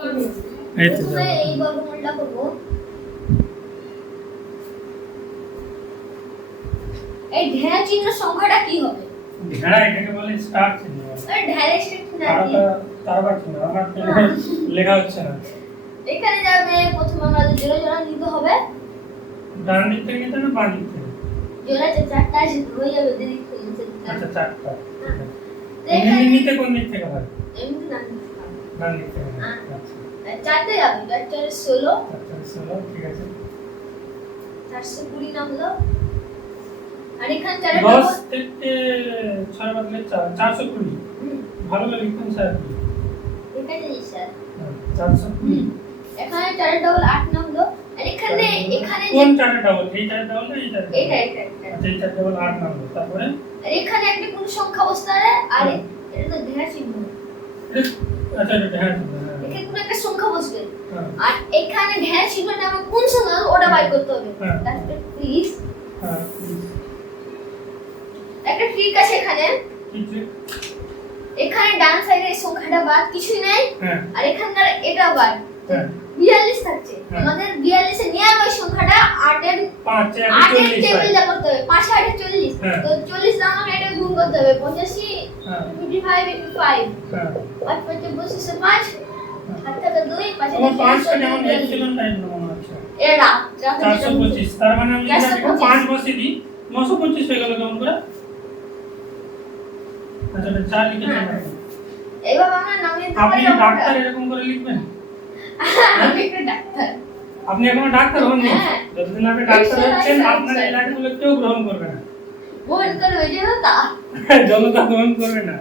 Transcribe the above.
এই তো এই বর্গমূলটা করব। এই ঢেড়া চিহ্ন সংখ্যাটা কি হবে? ঢেড়া এটাকে বলে স্টার চিহ্ন। এই ঢেড়া চিহ্ন কি? তারকা চিহ্ন আমার লেখা হচ্ছে না। এখানে যাবে প্রথমে আমরা জোড়া জোড়া নিতে হবে। ডান দিক থেকে নিতে না বাম দিক থেকে? জোড়াতে চারটা আছে হয়ে যাবে দিক থেকে। আচ্ছা চারটা। এমনি নিতে কোন দিক থেকে হয়? এমনি না। ডান দিক থেকে। আচ্ছা। চারটে যাবে, 4 4 16। 4 16 ঠিক আছে। 420 নামলো। আর এখানে 4 10 থেকে 6 বদলে 420। ভালো করে লিখুন স্যার। এখানে স্যার 420। এখানে 4 ডাবল 8 নামলো। আর এখানে কোন 4 ডাবল? এই 4 ডাবল না এই 4? এটা আচ্ছা এই 4 ডাবল 8 নামলো। তারপরে আর এখানে একটা কোন সংখ্যা বসতে পারে আর এটা তো ঢেড়া চিহ্ন। আচ্ছা এটা ঢেড়া চিহ্ন। এখানে কোন একটা সংখ্যা বসবে। আর এখানে ঢেড়া চিহ্নটা আমরা কোন সংখ্যা ওটা বাই করতে হবে। তাহলে প্লিজ একটা ট্রিক আছে এখানে। কি ট্রিক? এখানে ডান সাইডে এই সংখ্যাটা বাদ কিছুই নাই। আর এখানকার এটা বাদ 42 থাকছে। আমাদের 42 এর নিয়ামক সংখ্যাটা 8 এর 5 এর টেবিলে করতে হবে। 5 8 এর 40। তো 40 দ্বারা আমরা এটা গুণ করতে হবে। 85 55 85 5 5 25 5 হাত থেকে 2 5 আমার 5 টা যেমন এপসিলন টাইপ মনে হচ্ছে। এরা 425 তার মানে আমি এখানে 5 বসিয়ে দিই 925 হয়ে গেল কেমন করে? আচ্ছা এটা 4 লিখেছি। এইভাবে আমরা নামিয়ে দিতে আপনি পারি। ডাক্তার এরকম করে লিখবেন? আমি একটা ডাক্তার। আপনি এখনো ডাক্তার হননি। যতদিন আপনি ডাক্তার হচ্ছেন আপনার এই লেখাগুলো কেউ গ্রহণ করবে না। গ্রহণ করবে জনতা। জনতা গ্রহণ করবে না।